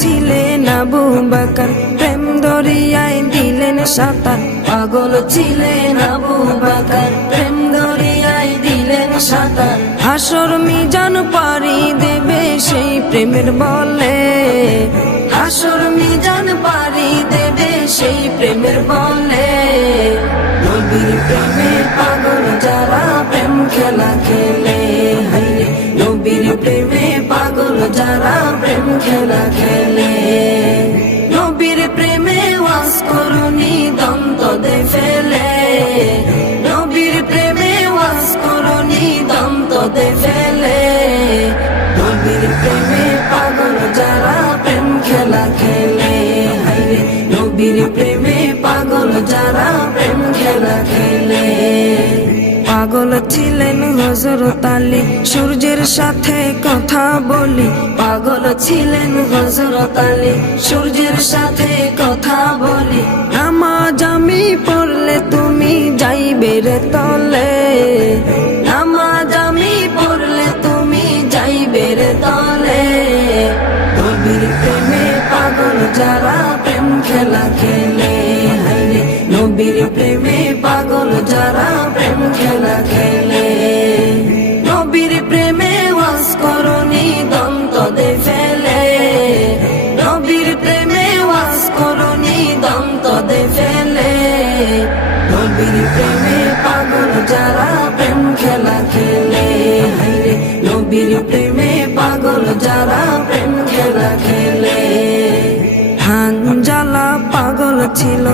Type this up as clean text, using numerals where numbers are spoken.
ছিলেন আবু বকর, প্রেম দরিয়ায় দিলেন সাঁতার। পাগল ছিলেন আবু বকর, প্রেম দরিয়ায় দিলেন সাঁতার। হাসর মিজান পারি দেবে সেই প্রেমের বলে, হাসর মিজান পারি দেবে সেই প্রেমের বলে। নবীর প্রেমে পাগল যারা প্রেম খেলা খেলে, হাইরে নবীর প্রেমে পাগল যারা প্রেম খেলা খেলে। নবীর প্রেমে ওয়াজ করুনি দন্ত দে ফেলে, নবীর প্রেমে ওয়াজ করুনি দন্ত দে ফেলে। নবীর প্রেমে পাগল যারা প্রেম খেলা খেলে, হাইরে নবীর প্রেমে পাগল যারা প্রেম খেলা খেলে। পাগল ছিলেন হযরত আলী, সূর্যের সাথে কথা বলি। পাগল ছিলেন হযরত আলী, সূর্যের সাথে কথা বলি। নামাজ আমি পড়লে তুমি যাইবে রে তলে, নামাজ আমি পড়লে তুমি যাইবে রে তলে। নবীর প্রেমে পাগল যারা প্রেম খেলা খেলে, হাইরে নবীর প্রেমে পাগল যারা প্রেম খেলা খেলে। নবীর প্রেমে ওয়াজ করুনি দন্ত দে ফেলে, নবীর প্রেমে ওয়াজ করুনি দন্ত দে ফেলে। নবীর প্রেমে পাগল যারা প্রেম খেলা খেলে, হাইরে নবীর প্রেমে পাগল যারা প্রেম খেলা খেলে। হানজালা পাগল ছিল